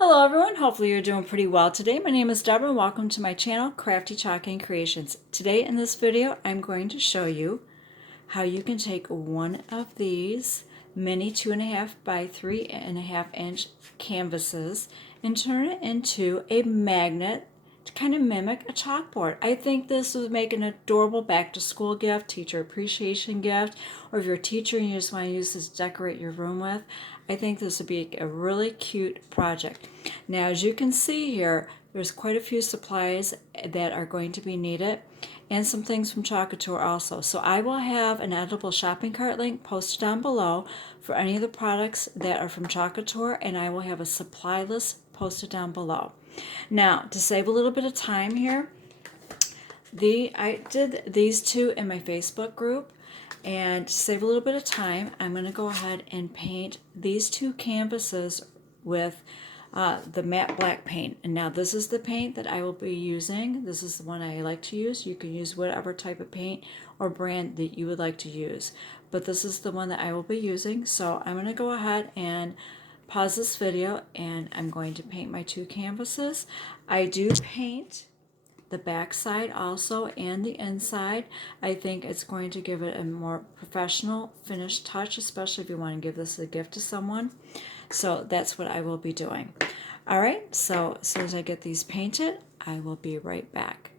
Hello everyone, hopefully you're doing pretty well today. My name is Deborah and welcome to my channel, Crafty Chalking Creations. Today in this video, I'm going to show you how you can take one of these mini 2.5 by 3.5 inch canvases and turn it into a magnet to kind of mimic a chalkboard. I think this would make an adorable back to school gift, teacher appreciation gift, or if you're a teacher and you just want to use this to decorate your room with. I think this would be a really cute project. Now, as you can see here, there's quite a few supplies that are going to be needed and some things from Chalk Couture also. So I will have an editable shopping cart link posted down below for any of the products that are from Chalk Couture, and I will have a supply list posted down below. Now, to save a little bit of time here, I did these two in my Facebook group, and to save a little bit of time, I'm going to go ahead and paint these two canvases with the matte black paint. And now this is the paint that I will be using. This is the one I like to use. You can use whatever type of paint or brand that you would like to use, but this is the one that I will be using. So I'm going to go ahead and pause this video and I'm going to paint my two canvases. I do paint the back side also and the inside. I think it's going to give it a more professional finished touch, especially if you want to give this as a gift to someone. So that's what I will be doing. All right, so as soon as I get these painted, I will be right back.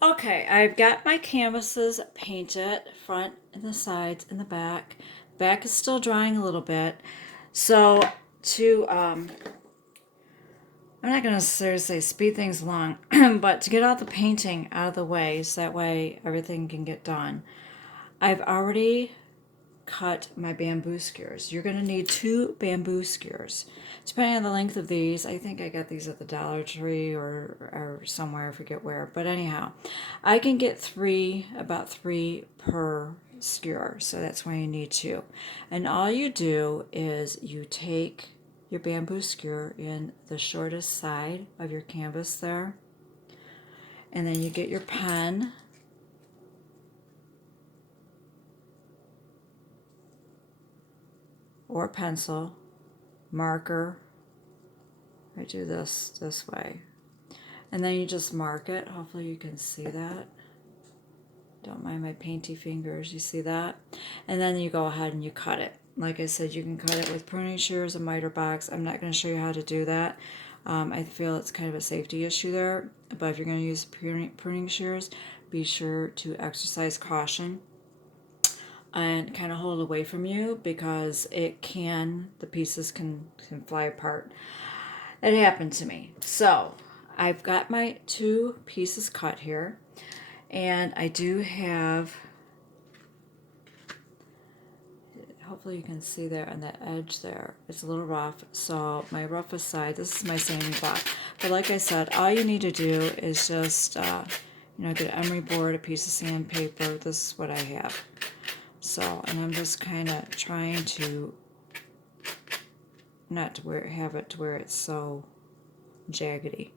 Okay, I've got my canvases painted, front and the sides and the back. Back is still drying a little bit. So I'm not going to seriously speed things along, but to get all the painting out of the way so that way everything can get done, I've already cut my bamboo skewers. You're going to need 2 bamboo skewers. Depending on the length of these, I think I got these at the Dollar Tree or somewhere, I forget where. But anyhow, I can get about 3 per skewer, so that's why you need 2. And all you do is you take your bamboo skewer in the shortest side of your canvas there, and then you get your pen or pencil, marker. I do this way, and then you just mark it. Hopefully you can see that. Don't mind my painty fingers, you see that? And then you go ahead and you cut it. Like I said, you can cut it with pruning shears, a miter box. I'm not going to show you how to do that. I feel it's kind of a safety issue there, but if you're going to use pruning shears, be sure to exercise caution and kind of hold it away from you because the pieces can fly apart. It happened to me. So I've got my 2 pieces cut here, and I do have, hopefully you can see there on that edge there, it's a little rough. So my roughest side, this is my sanding block. But like I said, all you need to do is just, get an emery board, a piece of sandpaper. This is what I have. So, and I'm just kind of trying to not to have it to where it's so jaggedy.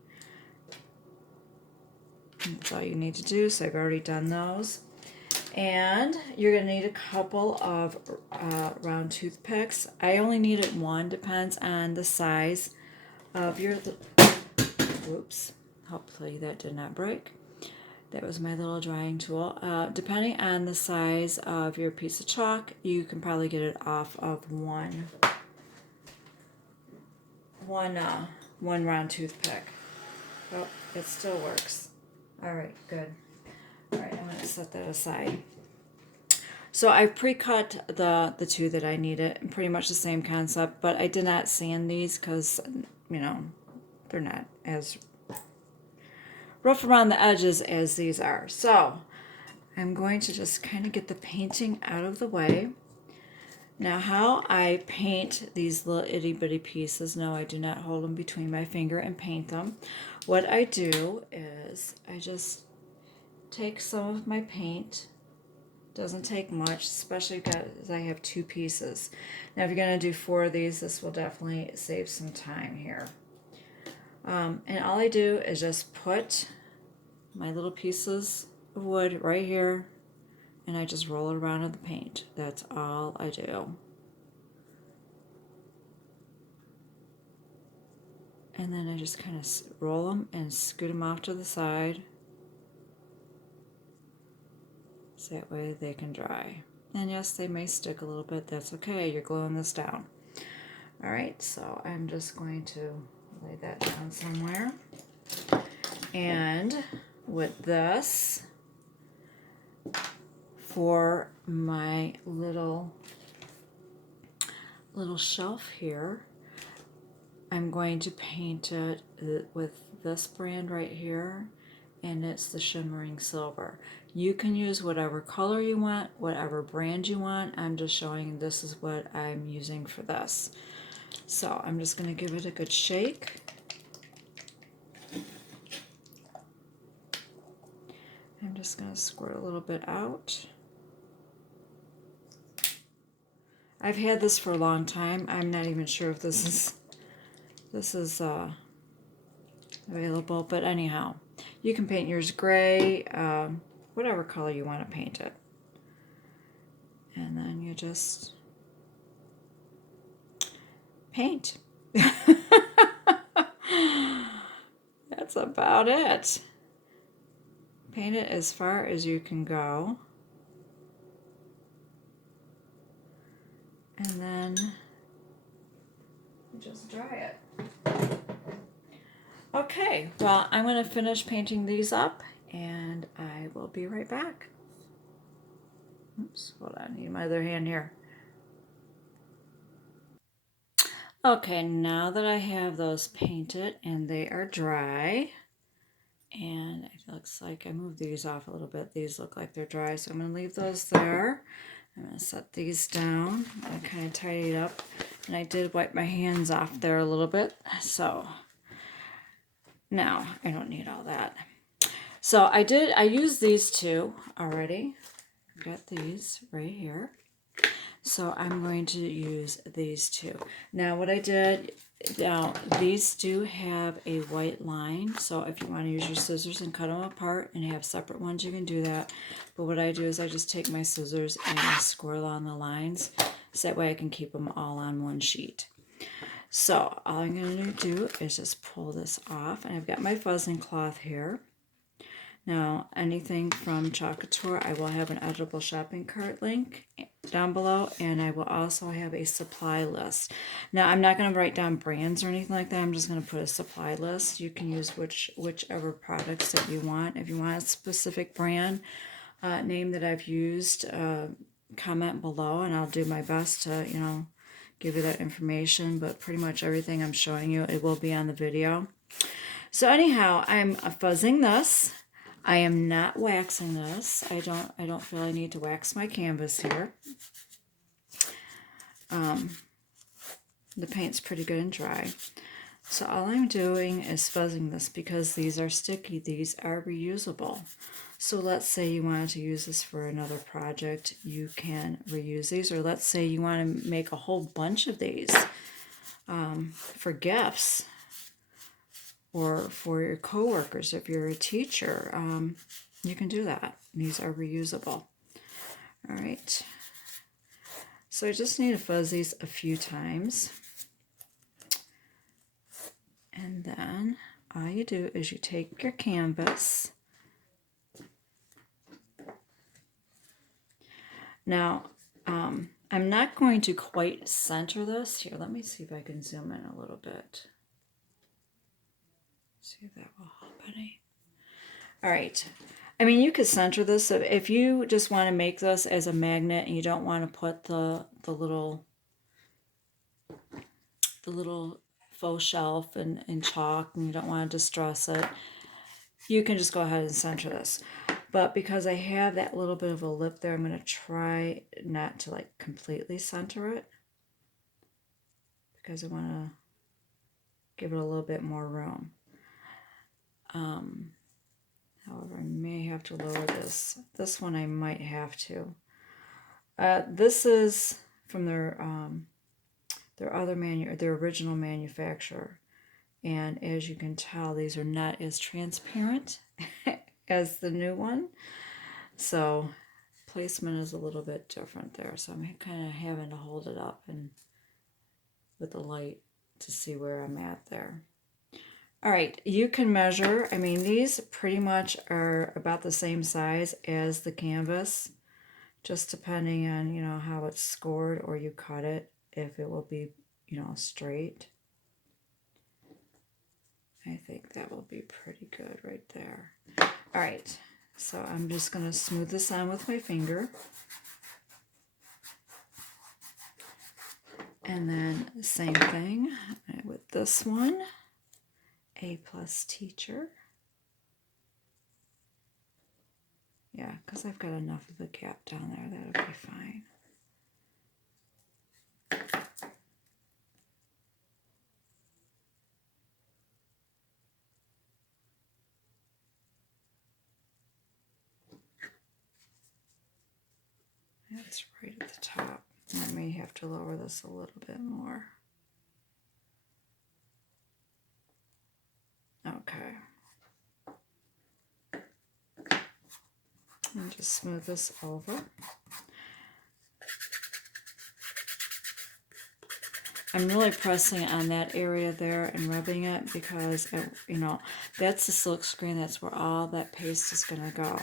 That's all you need to do. So I've already done those. And you're going to need a couple of round toothpicks. I only needed 1, depends on the size of your, whoops, hopefully that did not break. That was my little drying tool. Depending on the size of your piece of chalk, you can probably get it off of one round toothpick. Oh, it still works. All right, good. All right, I'm going to set that aside. So I pre-cut the 2 that I needed, pretty much the same concept, but I did not sand these because, they're not as rough around the edges as these are. So I'm going to just kind of get the painting out of the way. Now how I paint these little itty bitty pieces, no, I do not hold them between my finger and paint them. What I do is I just take some of my paint. Doesn't take much, especially because I have 2 pieces. Now if you're going to do 4 of these, this will definitely save some time here. And all I do is just put my little pieces of wood right here, and I just roll it around in the paint. That's all I do. And then I just kind of roll them and scoot them off to the side. So that way they can dry. And yes, they may stick a little bit. That's okay. You're gluing this down. All right, so I'm just going to lay that down somewhere. And with this, for my little shelf here, I'm going to paint it with this brand right here, and it's the shimmering silver. You can use whatever color you want, whatever brand you want. I'm just showing this is what I'm using for this. So I'm just going to give it a good shake. I'm just going to squirt a little bit out. I've had this for a long time. I'm not even sure if this is available, but anyhow, you can paint yours gray, whatever color you want to paint it. And then you just paint. That's about it. Paint it as far as you can go. And then you just dry it. Okay, well, I'm going to finish painting these up and I will be right back. Oops, hold on, I need my other hand here. Okay, now that I have those painted and they are dry, and it looks like I moved these off a little bit. These look like they're dry, so I'm going to leave those there. I'm going to set these down and kind of tidy it up. And I did wipe my hands off there a little bit, so now I don't need all that. So I used these two already. I've got these right here. So I'm going to use these two. Now what I did, these do have a white line, so if you want to use your scissors and cut them apart and have separate ones, you can do that. But what I do is I just take my scissors and I squirrel on the lines, so that way I can keep them all on one sheet. So all I'm going to do is just pull this off, and I've got my fuzzing cloth here. Now, anything from Chalk Couture, I will have an editable shopping cart link down below, and I will also have a supply list. Now, I'm not going to write down brands or anything like that. I'm just going to put a supply list. You can use whichever products that you want. If you want a specific brand name that I've used, comment below, and I'll do my best to, give you that information. But pretty much everything I'm showing you, it will be on the video. So anyhow, I'm fuzzing this. I am not waxing this. I don't feel I need to wax my canvas here. The paint's pretty good and dry. So all I'm doing is fuzzing this because these are sticky. These are reusable. So let's say you wanted to use this for another project, you can reuse these. Or let's say you want to make a whole bunch of these for gifts. Or for your coworkers, if you're a teacher, you can do that. These are reusable. All right. So I just need to fuzz these a few times. And then all you do is you take your canvas. Now, I'm not going to quite center this. Here, let me see if I can zoom in a little bit. See if that will help any. All right. I mean, you could center this. If you just want to make this as a magnet and you don't want to put the little faux shelf and chalk, and you don't want to distress it, you can just go ahead and center this. But because I have that little bit of a lip there, I'm going to try not to like completely center it, because I want to give it a little bit more room. However, I may have to lower this. This one I might have to. This is from their original manufacturer, and as you can tell, these are not as transparent as the new one. So placement is a little bit different there. So I'm kind of having to hold it up and with the light to see where I'm at there. All right, you can measure. I mean, these pretty much are about the same size as the canvas, just depending on, you know, how it's scored or you cut it, if it will be, you know, straight. I think that will be pretty good right there. All right, so I'm just going to smooth this on with my finger. And then same thing with this one, A+ teacher. Yeah, because I've got enough of a gap down there, that'll be fine. That's right at the top. I may have to lower this a little bit more. Okay. And just smooth this over. I'm really pressing on that area there and rubbing it because, you know, that's the silk screen. That's where all that paste is going to go.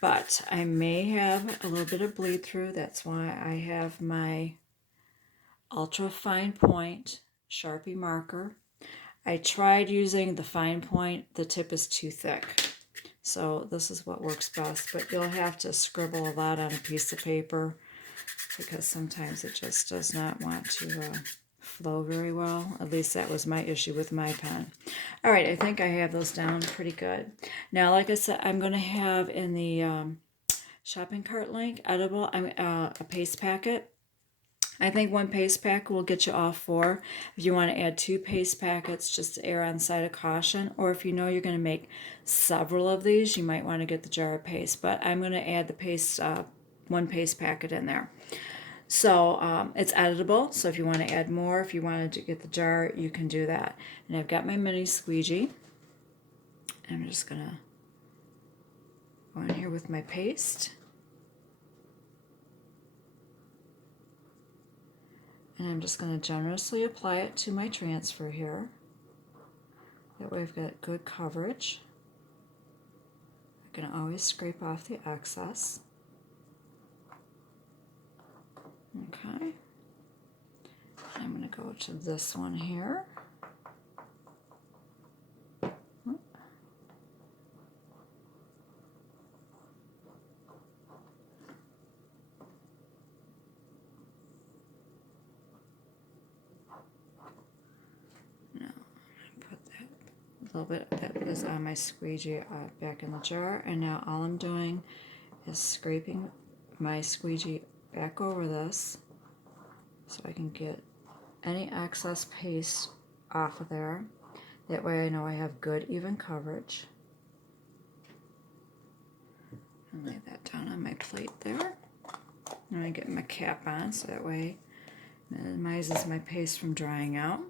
But I may have a little bit of bleed through. That's why I have my ultra fine point Sharpie marker. I tried using the fine point. The tip is too thick. So this is what works best. But you'll have to scribble a lot on a piece of paper because sometimes it just does not want to flow very well. At least that was my issue with my pen. All right, I think I have those down pretty good. Now, like I said, I'm going to have in the shopping cart link, editable, a paste packet. I think one paste pack will get you off 4. If you want to add 2 paste packets, just to err on the side of caution. Or if you know you're going to make several of these, you might want to get the jar of paste. But I'm going to add the paste, 1 paste packet in there. So it's editable. So if you want to add more, if you wanted to get the jar, you can do that. And I've got my mini squeegee. I'm just going to go in here with my paste. And I'm just going to generously apply it to my transfer here. That way I've got good coverage. I can always scrape off the excess. Okay. I'm going to go to this one here. A little bit that is on my squeegee back in the jar, and now all I'm doing is scraping my squeegee back over this so I can get any excess paste off of there. That way I know I have good even coverage. And lay that down on my plate there. And I get my cap on so that way it minimizes my paste from drying out.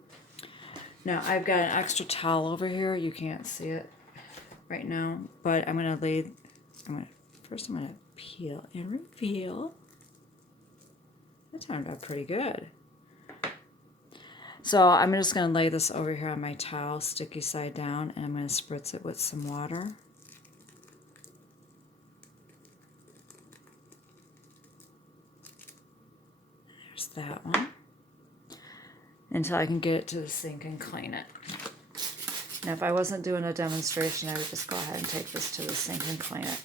Now I've got an extra towel over here. You can't see it right now, but I'm going to first I'm going to peel and reveal. That turned out pretty good. So I'm just going to lay this over here on my towel, sticky side down, and I'm going to spritz it with some water. There's that one. Until I can get it to the sink and clean it. Now, if I wasn't doing a demonstration, I would just go ahead and take this to the sink and clean it.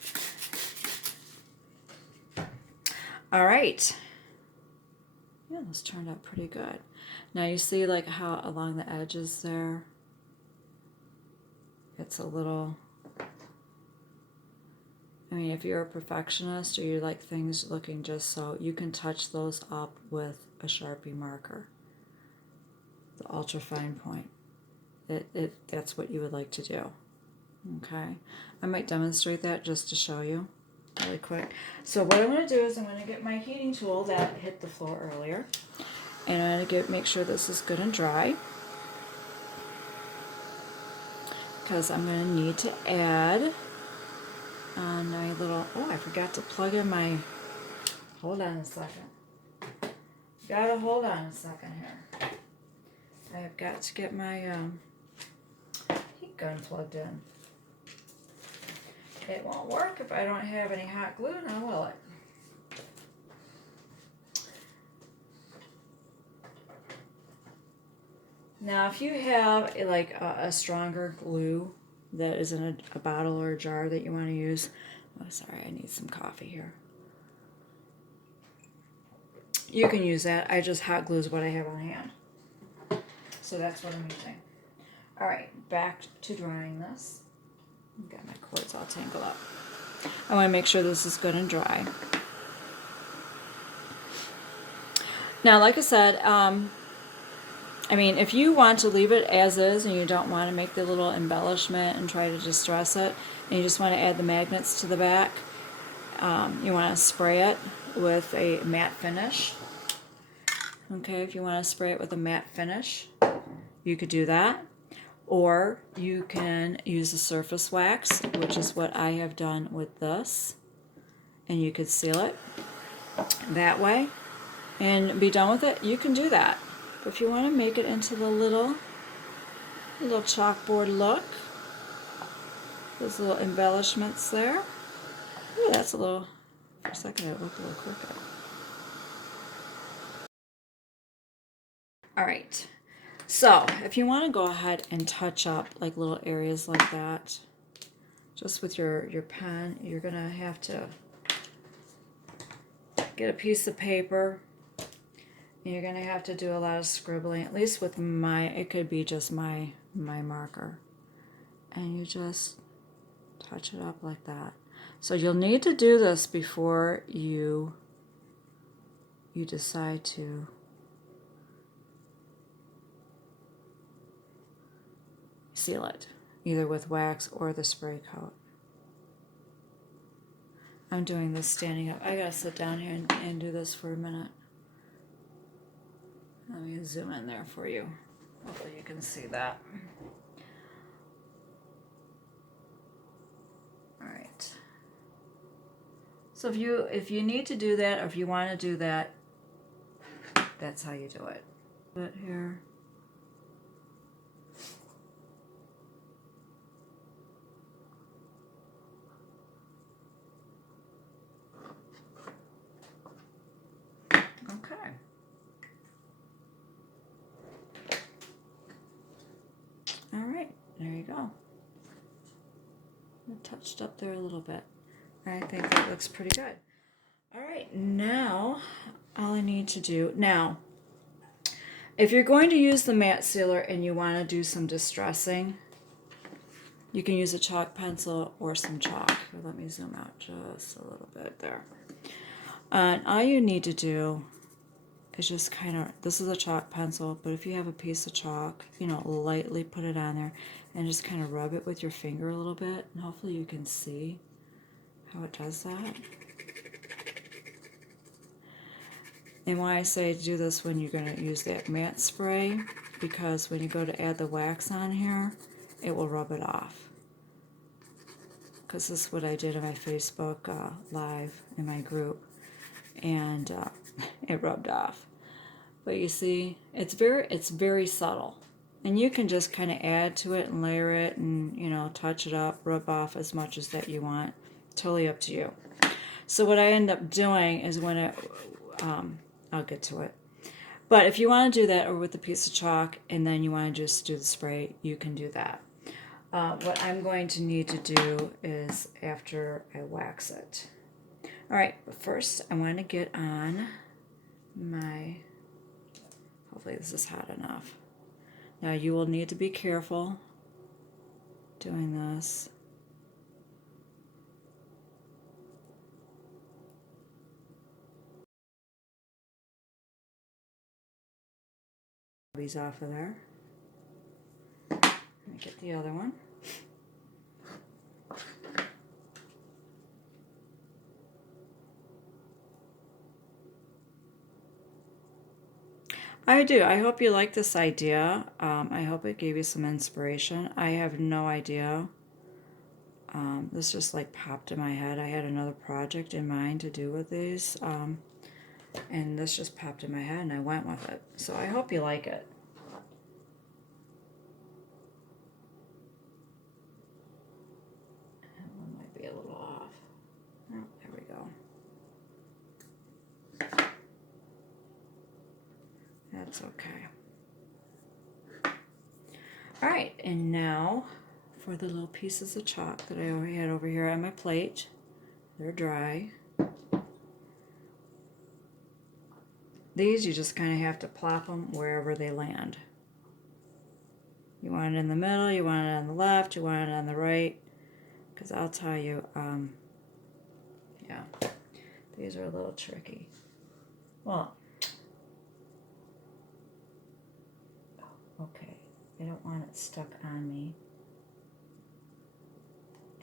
All right. Yeah, this turned out pretty good. Now you see like how along the edges there, it's a little, I mean, if you're a perfectionist or you like things looking just so, you can touch those up with a Sharpie marker. The ultra fine point. That's what you would like to do. Okay, I might demonstrate that just to show you really quick. So what I'm going to do is I'm going to get my heating tool that hit the floor earlier, and I'm going to make sure this is good and dry, because I'm going to need to add on my little, oh, I forgot to plug in my, hold on a second. Gotta hold on a second here. I've got to get my gun plugged in. It won't work if I don't have any hot glue, now will it? Now, if you have like a stronger glue that is in a bottle or a jar that you want to use, oh, sorry, I need some coffee here. You can use that. I just hot glue is what I have on hand. So that's what I'm using. All right, back to drying this. Got my cords all tangled up. I want to make sure this is good and dry. Now, like I said, I mean, if you want to leave it as is and you don't want to make the little embellishment and try to distress it, and you just want to add the magnets to the back, you want to spray it with a matte finish. Okay, if you want to spray it with a matte finish, you could do that. Or you can use the surface wax, which is what I have done with this. And you could seal it that way and be done with it. You can do that. But if you want to make it into the little chalkboard look, those little embellishments there. Ooh, that's a little, for a second it looked a little crooked. All right. So, if you want to go ahead and touch up like little areas like that, just with your pen, you're going to have to get a piece of paper. And you're going to have to do a lot of scribbling, at least with it could be just my marker. And you just touch it up like that. So you'll need to do this before you decide to seal it, either with wax or the spray coat. I'm doing this standing up. I gotta sit down here and do this for a minute. Let me zoom in there for you. Hopefully you can see that. All right. So if you need to do that, or if you want to do that, that's how you do it. But here. Okay. All right, there you go. It touched up there a little bit. I think that looks pretty good. All right, now all I need to do, now, if you're going to use the matte sealer and you want to do some distressing, you can use a chalk pencil or some chalk. Here, let me zoom out just a little bit there. And all you need to do is just kind of, this is a chalk pencil, but if you have a piece of chalk, you know, lightly put it on there and just kind of rub it with your finger a little bit, and hopefully you can see how it does that. And why I say do this when you're going to use that matte spray, because when you go to add the wax on here, it will rub it off. Because this is what I did in my Facebook Live in my group, and it rubbed off. But you see, it's very subtle, and you can just kind of add to it and layer it, and you know, touch it up, rub off as much as that you want. Totally up to you. So what I end up doing is when it, I'll get to it. But if you want to do that, or with a piece of chalk, and then you want to just do the spray, you can do that. What I'm going to need to do is after I wax it. All right, but first I want to get on my, hopefully this is hot enough. Now you will need to be careful doing this. These off of there. Let me get the other one. I do. I hope you like this idea. I hope it gave you some inspiration. I have no idea. This just like popped in my head. I had another project in mind to do with these. And this just popped in my head and I went with it. So I hope you like it. That's okay. All right, and now for the little pieces of chalk that I already had over here on my plate. They're dry. These you just kind of have to plop them wherever they land. You want it in the middle, you want it on the left, you want it on the right. Because I'll tell you, yeah, these are a little tricky. Well, okay, I don't want it stuck on me.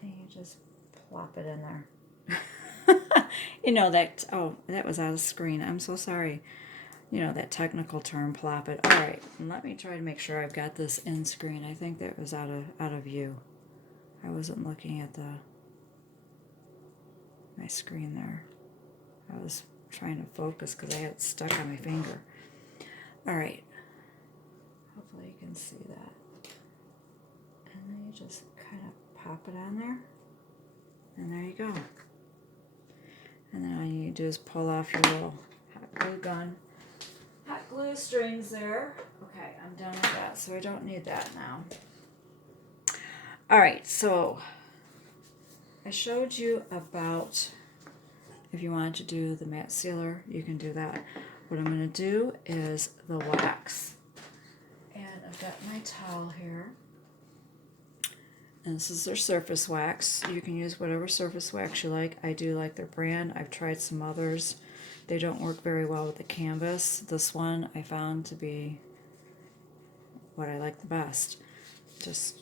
And you just plop it in there. You know that, oh, that was out of screen. I'm so sorry. You know that technical term, plop it. All right, and let me try to make sure I've got this in screen. I think that was out of view. I wasn't looking at my screen there. I was trying to focus because I had it stuck on my finger. All right. Hopefully you can see that. And then you just kind of pop it on there. And there you go. And then all you need to do is pull off your little hot glue strings there. Okay, I'm done with that, so I don't need that now. All right, so I showed you about if you want to do the matte sealer, you can do that. What I'm going to do is the wax. And I've got my towel here. And this is their surface wax. You can use whatever surface wax you like. I do like their brand. I've tried some others. They don't work very well with the canvas. This one I found to be what I like the best. Just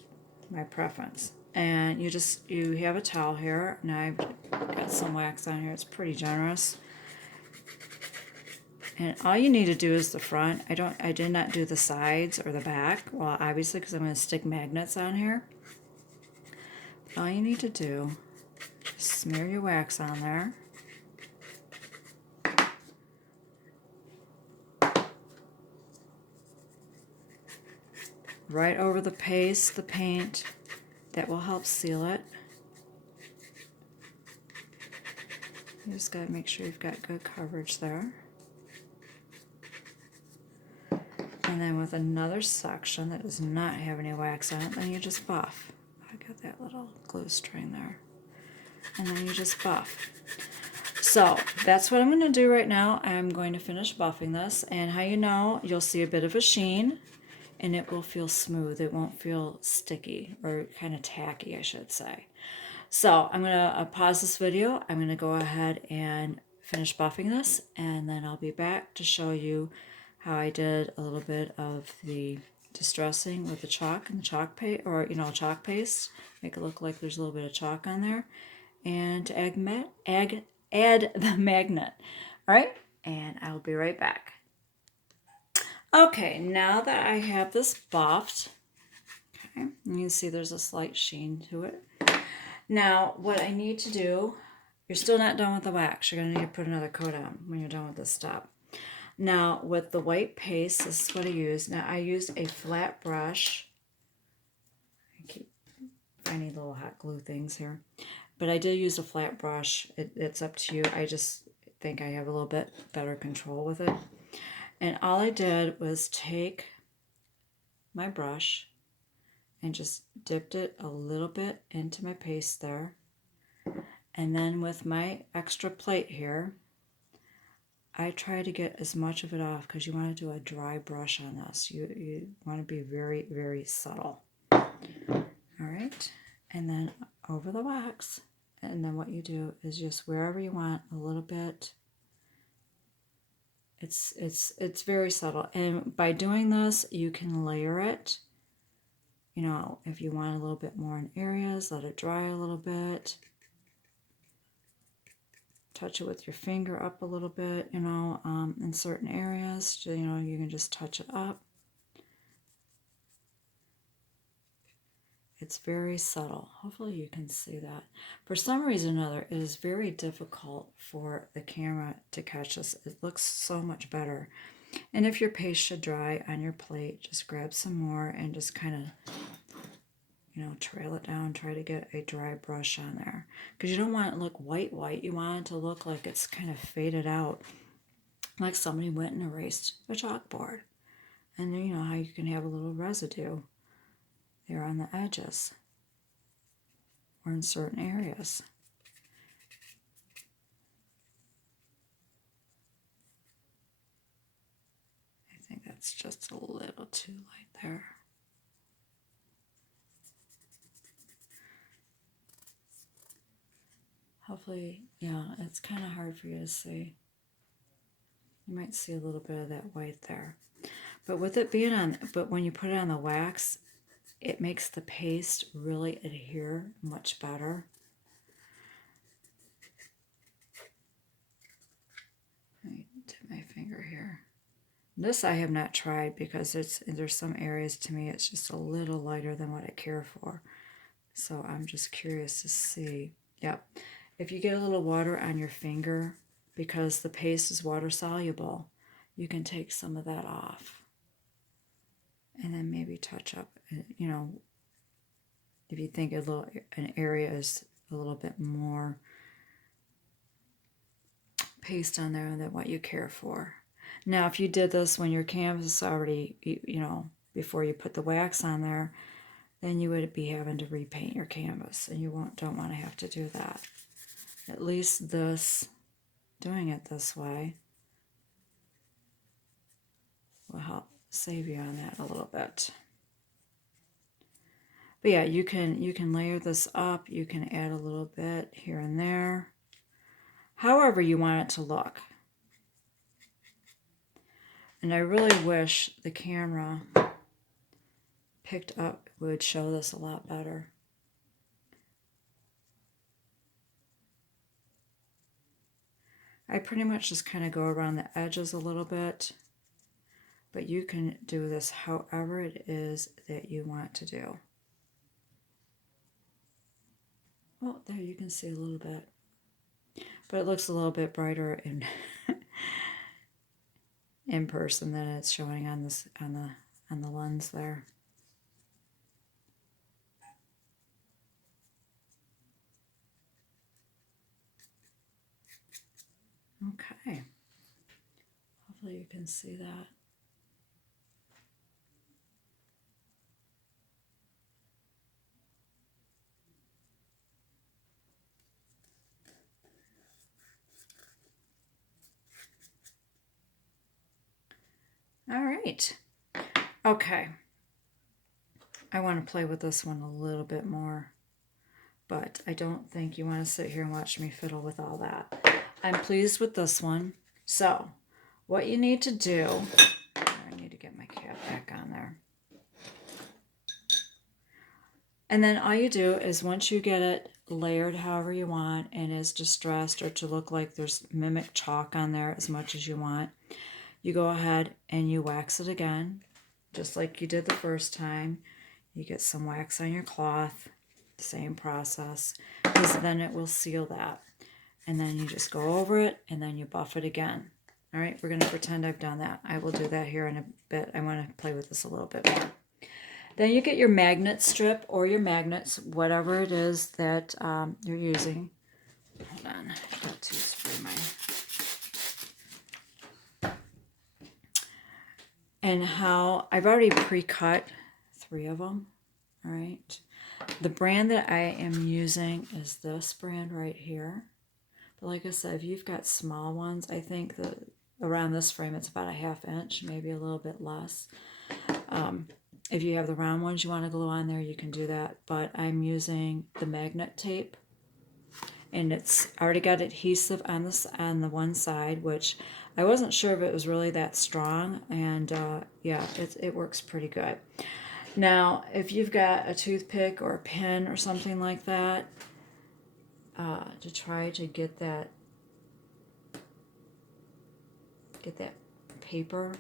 my preference. And you have a towel here. Now I've got some wax on here. It's pretty generous. And all you need to do is the front. I did not do the sides or the back. Well, obviously, because I'm going to stick magnets on here. All you need to do is smear your wax on there. Right over the paste, the paint. That will help seal it. You just got to make sure you've got good coverage there. And then with another section that does not have any wax on it, then you just buff. I got that little glue string there. And then you just buff. So that's what I'm going to do right now. I'm going to finish buffing this. And how you know, you'll see a bit of a sheen. And it will feel smooth. It won't feel sticky or kind of tacky, I should say. So I'm going to pause this video. I'm going to go ahead and finish buffing this, and then I'll be back to show you how I did a little bit of the distressing with the chalk and the chalk paste, or chalk paste. Make it look like there's a little bit of chalk on there, and to add the magnet. All right, and I'll be right back. Okay, now that I have this buffed, okay, you can see there's a slight sheen to it. Now, what I need to do, you're still not done with the wax. You're going to need to put another coat on when you're done with this step. Now, with the white paste, this is what I used. Now, I used a flat brush. I keep finding little hot glue things here. But I did use a flat brush. It's up to you. I just think I have a little bit better control with it. And all I did was take my brush and just dipped it a little bit into my paste there. And then with my extra plate here, I try to get as much of it off because you want to do a dry brush on this. You want to be very, very subtle. All right. And then over the wax. And then what you do is just wherever you want a little bit. It's very subtle, and by doing this you can layer it. If you want a little bit more in areas, let it dry a little bit. Touch it with your finger up a little bit, in certain areas, you can just touch it up. It's very subtle. Hopefully you can see that. For some reason or another, it is very difficult for the camera to catch this. It looks so much better. And if your paste should dry on your plate, just grab some more and just kind of, trail it down. Try to get a dry brush on there. Because you don't want it to look white. You want it to look like it's kind of faded out. Like somebody went and erased a chalkboard. And you know how you can have a little residue there on the edges or in certain areas. I think that's just a little too light there. Hopefully, yeah, it's kind of hard for you to see. You might see a little bit of that white there. But with it being on, but when you put it on the wax, it makes the paste really adhere much better. Let me dip my finger here. This I have not tried because there's some areas to me it's just a little lighter than what I care for. So I'm just curious to see. Yep. If you get a little water on your finger, because the paste is water soluble, you can take some of that off. And then maybe touch up, you know, if you think an area is a little bit more paste on there than what you care for. Now, if you did this when your canvas is already, you know, before you put the wax on there, then you would be having to repaint your canvas, and you don't want to have to do that. At least doing it this way will help save you on that a little bit. But yeah, you can layer this up. You can add a little bit here and there, however you want it to look. And I really wish the camera picked up would show this a lot better. I pretty much just kind of go around the edges a little bit, but you can do this however it is that you want to do. Oh, there you can see a little bit, but it looks a little bit brighter in person than it's showing on the lens there. Okay, hopefully you can see that. All right. Okay. I want to play with this one a little bit more, but I don't think you want to sit here and watch me fiddle with all that. I'm pleased with this one. So, what you need to do, I need to get my cap back on there. And then all you do is once you get it layered however you want and is distressed or to look like there's mimic chalk on there as much as you want, you go ahead and you wax it again, just like you did the first time. You get some wax on your cloth, same process, because then it will seal that. And then you just go over it and then you buff it again. All right, we're going to pretend I've done that. I will do that here in a bit. I want to play with this a little bit more. Then you get your magnet strip or your magnets, whatever it is that you're using. Hold on, I got to spray mine. And how I've already pre-cut 3 of them. All right. The brand that I am using is this brand right here. But like I said, if you've got small ones, I think that around this frame it's about a 1/2 inch, maybe a little bit less. If you have the round ones you want to glue on there, you can do that. But I'm using the magnet tape, and it's already got adhesive on the one side, which I wasn't sure if it was really that strong, and yeah, it works pretty good. Now, if you've got a toothpick or a pen or something like that, to try to get that paper,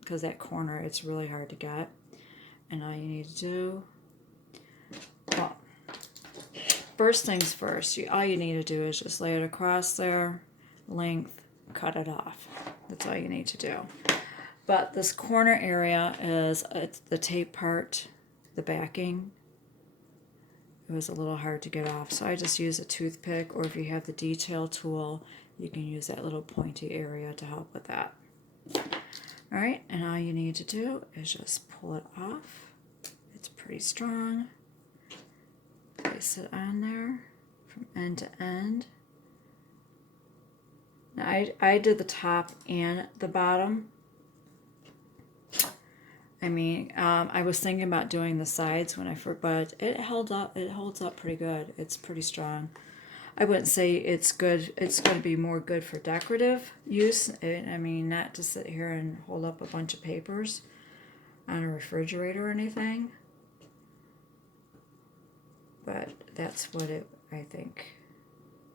because that corner, it's really hard to get. And all you need to do, well, first things first, all you need to do is just lay it across there, length, cut it off. That's all you need to do. But this corner area is the tape part, the backing. It was a little hard to get off, so I just use a toothpick, or if you have the detail tool, you can use that little pointy area to help with that. All right, and all you need to do is just pull it off. It's pretty strong. Place it on there from end to end. Now I did the top and the bottom. I mean, I was thinking about doing the sides when I first, but it held up. It holds up pretty good. It's pretty strong. I wouldn't say it's good. It's going to be more good for decorative use. I mean, not to sit here and hold up a bunch of papers on a refrigerator or anything. But that's what it, I think,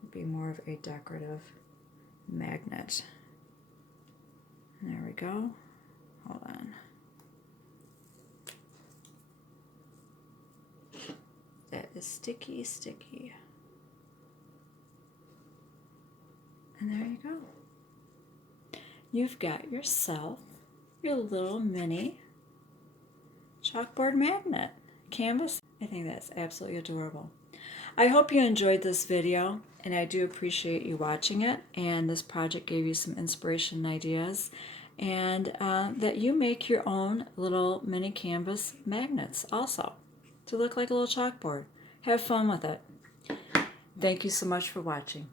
would be more of a decorative magnet. And there we go. Hold on. That is sticky, sticky. And there you go. You've got yourself your little mini chalkboard magnet canvas. I think that's absolutely adorable. I hope you enjoyed this video, and I do appreciate you watching it, and this project gave you some inspiration and ideas, and that you make your own little mini canvas magnets also to look like a little chalkboard. Have fun with it. Thank you so much for watching.